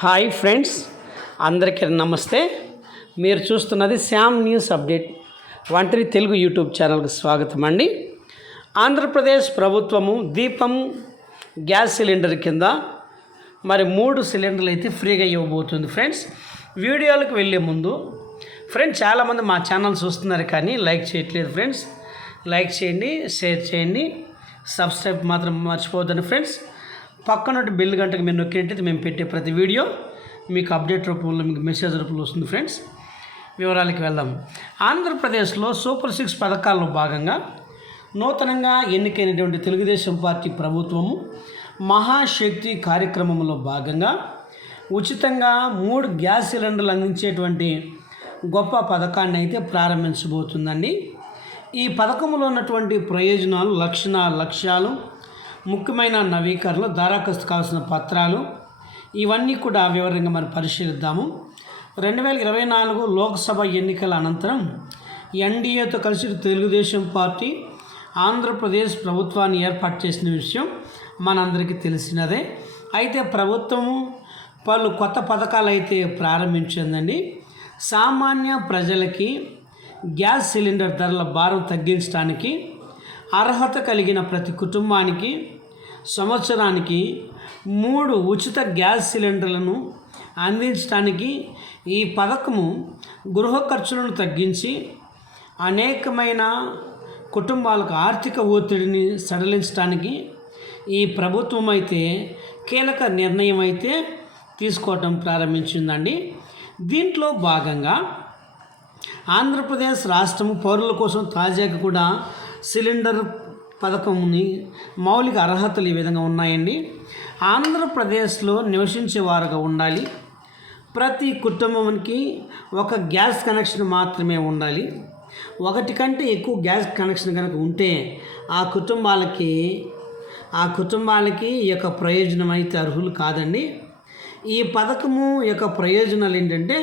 Hi friends, అందరికీ నమస్తే. మీరు చూస్తున్నది శ్యామ్ న్యూస్ అప్డేట్ వంటి తెలుగు యూట్యూబ్ ఛానల్కి స్వాగతం అండి. ఆంధ్రప్రదేశ్ ప్రభుత్వము దీపం గ్యాస్ సిలిండర్ కింద మరి 3 సిలిండర్లు అయితే ఫ్రీగా ఇవ్వబోతుంది. ఫ్రెండ్స్, వీడియోలకు వెళ్ళే ముందు ఫ్రెండ్స్ చాలామంది మా ఛానల్ చూస్తున్నారు కానీ లైక్ చేయట్లేదు. ఫ్రెండ్స్, లైక్ చేయండి, షేర్ చేయండి, సబ్స్క్రైబ్ మాత్రం మర్చిపోవద్దండి. ఫ్రెండ్స్, పక్కన బెల్ గంటకు మీరు నొక్కినట్టయితే మేము పెట్టే ప్రతి వీడియో మీకు అప్డేట్ రూపంలో, మీకు మెసేజ్ రూపంలో వస్తుంది. ఫ్రెండ్స్, వివరాలకి వెళ్దాం. ఆంధ్రప్రదేశ్లో సూపర్ 6 పథకాల్లో భాగంగా నూతనంగా ఎన్నికైనటువంటి తెలుగుదేశం పార్టీ ప్రభుత్వము మహాశక్తి కార్యక్రమంలో భాగంగా ఉచితంగా 3 గ్యాస్ సిలిండర్లు అందించేటువంటి గొప్ప పథకాన్ని అయితే ప్రారంభించబోతుందండి. ఈ పథకంలో ఉన్నటువంటి ప్రయోజనాలు, లక్ష్యాలు, ముఖ్యమైన నవీకరణలు, దరఖాస్తు కావాల్సిన పత్రాలు, ఇవన్నీ కూడా వివరంగా మనం పరిశీలిద్దాము. 2024 లోక్సభ ఎన్నికల అనంతరం ఎన్డీఏతో కలిసి తెలుగుదేశం పార్టీ ఆంధ్రప్రదేశ్ ప్రభుత్వాన్ని ఏర్పాటు చేసిన విషయం మనందరికీ తెలిసినదే. అయితే ప్రభుత్వము పలు కొత్త పథకాలు అయితే ప్రారంభించిందండి. సామాన్య ప్రజలకి గ్యాస్ సిలిండర్ ధరల భారం తగ్గించడానికి అర్హత కలిగిన ప్రతి కుటుంబానికి సంవత్సరానికి 3 ఉచిత గ్యాస్ సిలిండర్లను అందించడానికి ఈ పథకము గృహ ఖర్చులను తగ్గించి అనేకమైన కుటుంబాలకు ఆర్థిక ఒత్తిడిని సడలించడానికి ఈ ప్రభుత్వం అయితే కీలక నిర్ణయం అయితే తీసుకోవటం ప్రారంభించిందండి. దీంట్లో భాగంగా ఆంధ్రప్రదేశ్ రాష్ట్రము పౌరుల కోసం తాజాగా కూడా సిలిండర్ పథకంని మౌలిక అర్హతలు ఈ విధంగా ఉన్నాయండి. ఆంధ్రప్రదేశ్లో నివసించేవారుగా ఉండాలి. ప్రతి కుటుంబానికి ఒక గ్యాస్ కనెక్షన్ మాత్రమే ఉండాలి. 1 కంటే ఎక్కువ గ్యాస్ కనెక్షన్ కనుక ఉంటే ఆ కుటుంబాలకి ఈ యొక్క ప్రయోజనం అయితే అర్హులు కాదండి. ఈ పథకము యొక్క ప్రయోజనాలు ఏంటంటే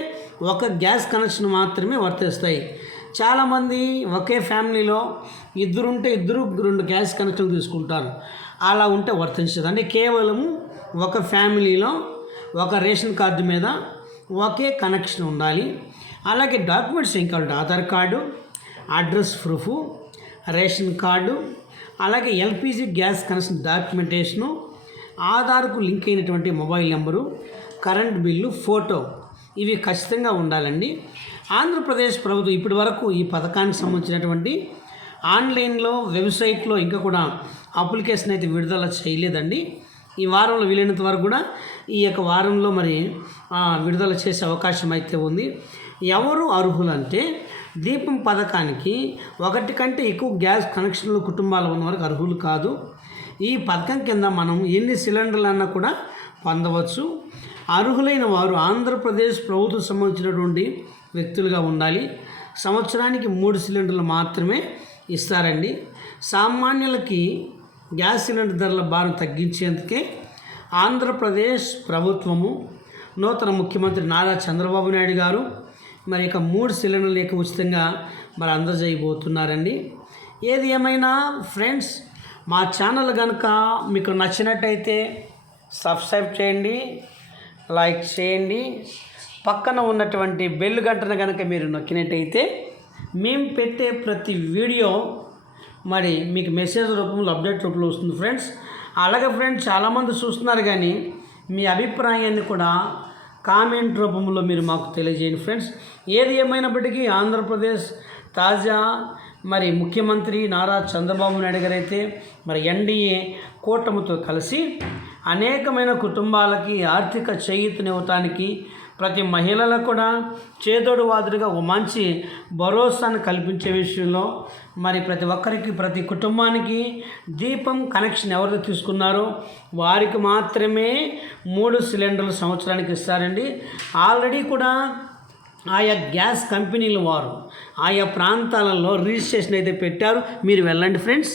1 గ్యాస్ కనెక్షన్ మాత్రమే వర్తిస్తాయి. చాలామంది ఒకే ఫ్యామిలీలో ఇద్దరుంటే 2 గ్యాస్ కనెక్షన్లు తీసుకుంటారు. అలా ఉంటే వర్తించదు. అంటే కేవలం ఒక ఫ్యామిలీలో ఒక రేషన్ కార్డు మీద ఒకే కనెక్షన్ ఉండాలి. అలాగే డాక్యుమెంట్స్ ఏం కావాలి? Aadhaar card, address proof, ration card, అలాగే ఎల్పిజి గ్యాస్ కనెక్షన్ డాక్యుమెంటేషను, ఆధార్కు లింక్ అయినటువంటి mobile number, current bill, photo, ఇవి ఖచ్చితంగా ఉండాలండి. ఆంధ్రప్రదేశ్ ప్రభుత్వం ఇప్పటి వరకు ఈ పథకానికి సంబంధించినటువంటి ఆన్లైన్లో, వెబ్సైట్లో ఇంకా కూడా అప్లికేషన్ అయితే విడుదల చేయలేదండి. ఈ వారంలో వీలైనంత వరకు కూడా ఈ యొక్క వారంలో మరి విడుదల చేసే అవకాశం అయితే ఉంది. ఎవరు అర్హులంటే దీపం పథకానికి 1 కంటే ఎక్కువ గ్యాస్ కనెక్షన్లు కుటుంబాలు ఉన్న వరకు అర్హులు కాదు. ఈ పథకం కింద మనం ఎన్ని సిలిండర్లు అన్నా కూడా పొందవచ్చు. అర్హులైన వారు ఆంధ్రప్రదేశ్ ప్రభుత్వం సంబంధించినటువంటి వ్యక్తులుగా ఉండాలి. సంవత్సరానికి 3 సిలిండర్లు మాత్రమే ఇస్తారండి. సామాన్యులకి గ్యాస్ సిలిండర్ ధరల భారం తగ్గించేందుకే ఆంధ్రప్రదేశ్ ప్రభుత్వము నూతన ముఖ్యమంత్రి నారా చంద్రబాబు నాయుడు గారు మరి ఇక 3 సిలిండర్లు ఉచితంగా మరి అందజేయబోతున్నారండి. ఏది ఏమైనా ఫ్రెండ్స్, మా ఛానల్ కనుక మీకు నచ్చినట్టయితే సబ్స్క్రైబ్ చేయండి, లైక్ చేయండి. పక్కన ఉన్నటువంటి బెల్ గంటను కనుక మీరు నొక్కినట్టయితే మేము పెట్టే ప్రతి వీడియో మరి మీకు మెసేజ్ రూపంలో, అప్డేట్ రూపంలో వస్తుంది. ఫ్రెండ్స్, అలాగే ఫ్రెండ్స్ చాలామంది చూస్తున్నారు కానీ మీ అభిప్రాయాన్ని కూడా కామెంట్ రూపంలో మీరు మాకు తెలియజేయండి. ఫ్రెండ్స్, ఏది ఏమైనప్పటికీ ఆంధ్రప్రదేశ్ తాజా మరి ముఖ్యమంత్రి నారా చంద్రబాబు నాయుడు గారు అయితే మరి ఎన్డీఏ కూటమితో కలిసి అనేకమైన కుటుంబాలకి ఆర్థిక చేయూతనివ్వటానికి, ప్రతి మహిళలకు కూడా చేదోడు వాదుడుగా ఒక మంచి భరోసాను కల్పించే విషయంలో మరి ప్రతి ఒక్కరికి, ప్రతి కుటుంబానికి దీపం కనెక్షన్ ఎవరైతే తీసుకున్నారో వారికి మాత్రమే 3 సిలిండర్లు సంవత్సరానికి ఇస్తారండి. ఆల్రెడీ కూడా ఆయా గ్యాస్ కంపెనీల వారు ఆయా ప్రాంతాలలో రిజిస్ట్రేషన్ అయితే పెట్టారు. మీరు వెళ్ళండి ఫ్రెండ్స్.